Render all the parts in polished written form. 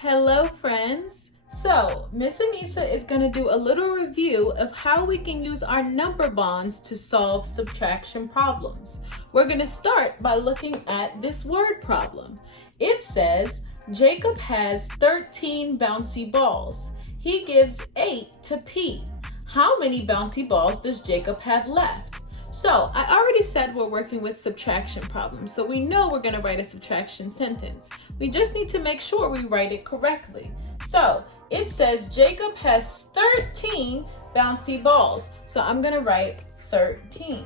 Hello friends! So, Miss Anissa is going to do a little review of how we can use our number bonds to solve subtraction problems. We're going to start by looking at this word problem. It says, Jacob has 13 bouncy balls. He gives 8 to Pete. How many bouncy balls does Jacob have left? So, I already said we're working with subtraction problems, so we know we're going to write a subtraction sentence. We just need to make sure we write it correctly. So, it says Jacob has 13 bouncy balls. So, I'm going to write 13.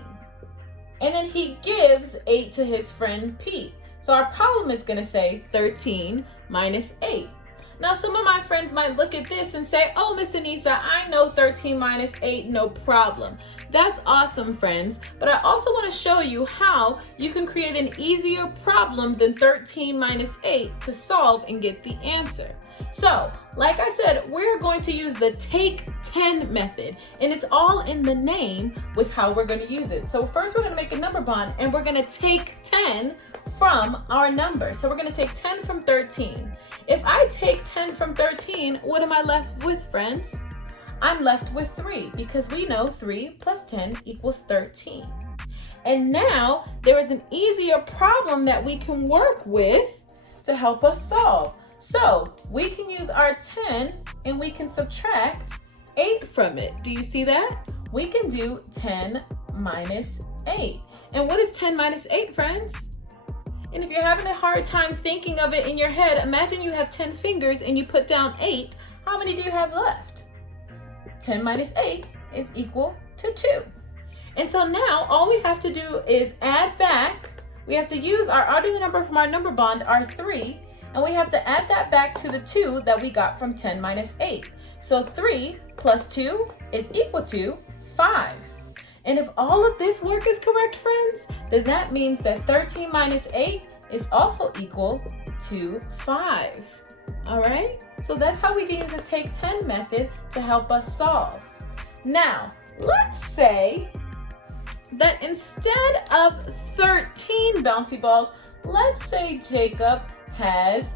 And then he gives 8 to his friend Pete. So, our problem is going to say 13 minus 8. Now, some of my friends might look at this and say, oh, Miss Anissa, I know 13 minus 8, no problem. That's awesome, friends. But I also want to show you how you can create an easier problem than 13 minus 8 to solve and get the answer. So, like I said, we're going to use the take 10 method, and it's all in the name with how we're going to use it. So first we're going to make a number bond, and we're going to take 10 from our number. So we're going to take 10 from 13. If I take 10 from 13, what am I left with, friends? I'm left with 3 because we know 3 plus 10 equals 13. And now there is an easier problem that we can work with to help us solve. So we can use our 10 and we can subtract 8 from it. Do you see that? We can do 10 minus 8. And what is 10 minus 8, friends? And if you're having a hard time thinking of it in your head, imagine you have 10 fingers and you put down 8. How many do you have left? 10 minus 8 is equal to 2. And so now all we have to do is add back. We have to use our ordinary number from our number bond, our 3, and we have to add that back to the 2 that we got from 10 minus 8. So 3 plus 2 is equal to 5. And if all of this work is correct, friends, then that means that 13 minus 8 is also equal to 5. All right? So that's how we can use the take 10 method to help us solve. Now, let's say that instead of 13 bouncy balls, let's say Jacob has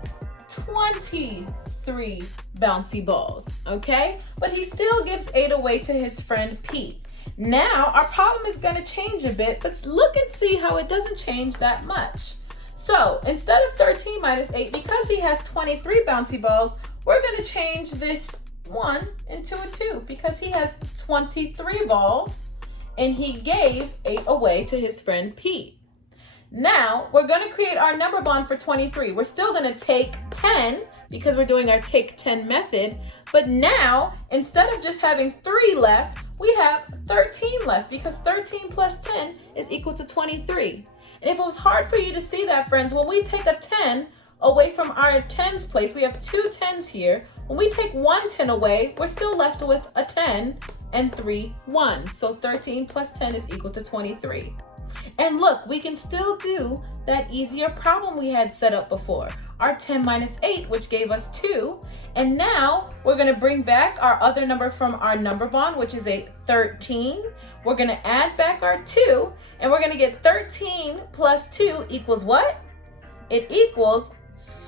23 bouncy balls, okay? But he still gives 8 away to his friend Pete. Now, our problem is going to change a bit, but look and see how it doesn't change that much. So, instead of 13 minus 8, because he has 23 bouncy balls, we're going to change this 1 into a 2 because he has 23 balls and he gave 8 away to his friend Pete. Now, we're going to create our number bond for 23. We're still going to take 10 because we're doing our take 10 method, but now, instead of just having 3 left, we have 13 left because 13 plus 10 is equal to 23. And if it was hard for you to see that, friends, when we take a 10 away from our tens place, we have 2 10s here. When we take 1 10 away, we're still left with a 10 and 3 1s. So 13 plus 10 is equal to 23. And look, we can still do that easier problem we had set up before. Our 10 minus 8, which gave us 2. And now we're going to bring back our other number from our number bond, which is a 13. We're going to add back our 2, and we're going to get 13 plus 2 equals what? It equals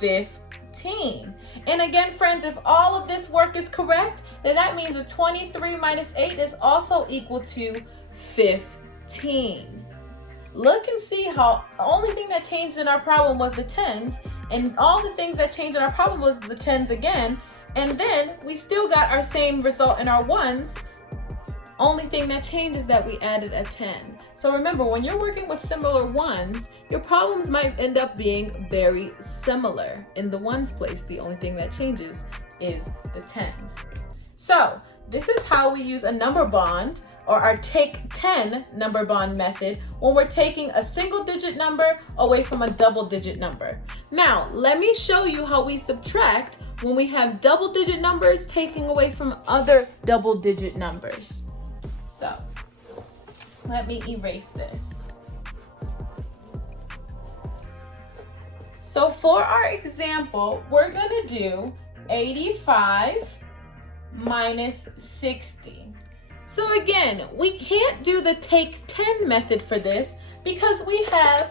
15. And again, friends, if all of this work is correct, then that means that 23 minus 8 is also equal to 15. Look and see how the only thing that changed in our problem was the 10s, and all the things that changed in our problem was the 10s again, and then we still got our same result in our 1s. Only thing that changed is that we added a 10. So remember, when you're working with similar 1s, your problems might end up being very similar. In the 1s place, the only thing that changes is the 10s. So this is how we use a number bond, or our take 10 number bond method, when we're taking a single digit number away from a double digit number. Now, let me show you how we subtract when we have double digit numbers taking away from other double digit numbers. So, let me erase this. So for our example, we're gonna do 85 minus 60. So again, we can't do the take 10 method for this because we have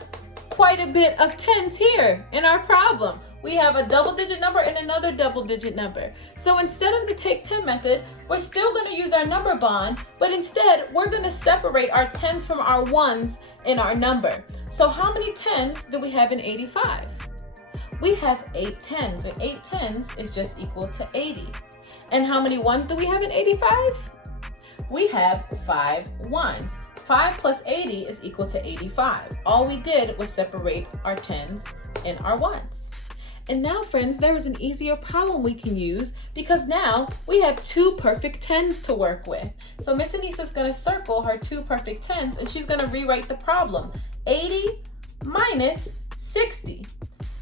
quite a bit of 10s here in our problem. we have a double-digit number and another double-digit number. So instead of the take 10 method, we're still going to use our number bond, but instead we're going to separate our tens from our ones in our number. So how many tens do we have in 85? We have 8 tens, and 8 tens is just equal to 80. And how many ones do we have in 85? We have 5 ones. 5 plus 80 is equal to 85. All we did was separate our tens and our ones. And now, friends, there is an easier problem we can use because now we have 2 perfect tens to work with. So Miss Anissa is going to circle her 2 perfect tens and she's going to rewrite the problem. 80 minus 60.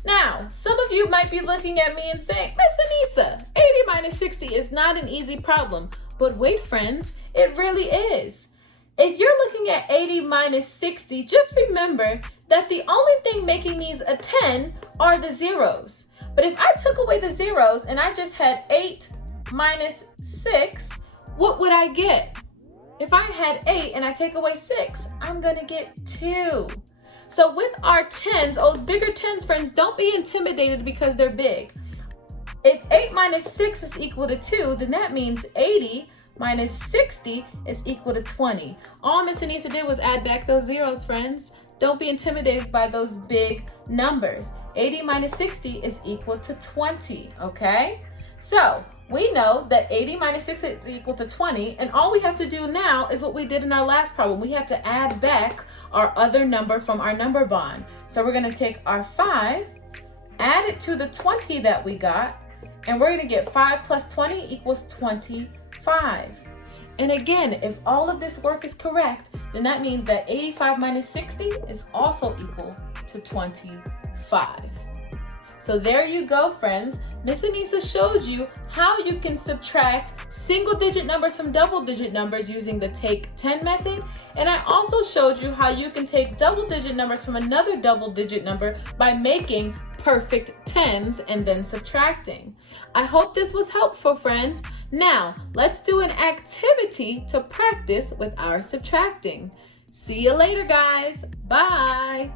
Now, some of you might be looking at me and saying, Miss Anissa, 80 minus 60 is not an easy problem. But wait, friends, it really is. If you're looking at 80 minus 60, just remember that the only thing making these a 10 are the zeros. But if I took away the zeros and I just had 8 minus 6, what would I get? If I had 8 and I take away 6, I'm going to get 2. So with our tens, those bigger tens, friends, don't be intimidated because they're big. If 8 minus 6 is equal to 2, then that means 80 minus 60 is equal to 20. All Miss Anissa did was add back those zeros, friends. Don't be intimidated by those big numbers. 80 minus 60 is equal to 20, okay? So we know that 80 minus 60 is equal to 20, and all we have to do now is what we did in our last problem. We have to add back our other number from our number bond. So we're gonna take our 5, add it to the 20 that we got, and we're gonna get 5 plus 20 equals 25. And again, if all of this work is correct, then that means that 85 minus 60 is also equal to 25. So there you go, friends. Miss Anissa showed you how you can subtract single-digit numbers from double-digit numbers using the take 10 method. And I also showed you how you can take double-digit numbers from another double-digit number by making perfect tens and then subtracting. I hope this was helpful, friends. Now, let's do an activity to practice with our subtracting. See you later, guys. Bye.